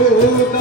Deus.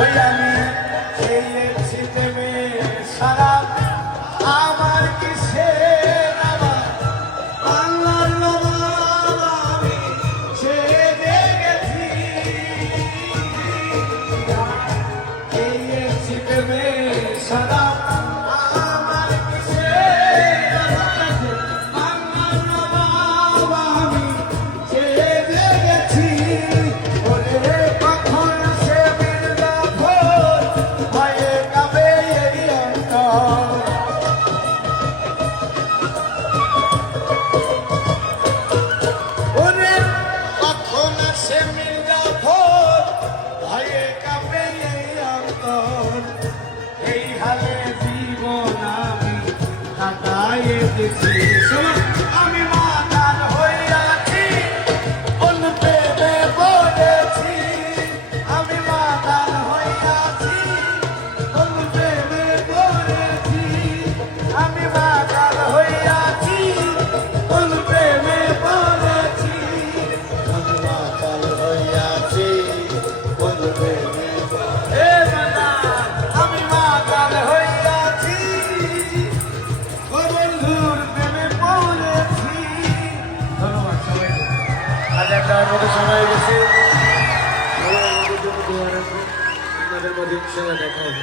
ওই আমি সেই সিস্টেমে সারা আমার কি তোর এই হালে জীবন আমি কাটাইয়ে দিছি যাওয়ার মতো সময় গেছে। আমাদের মধ্যে ইনশাল্লাহ দেখা হবে।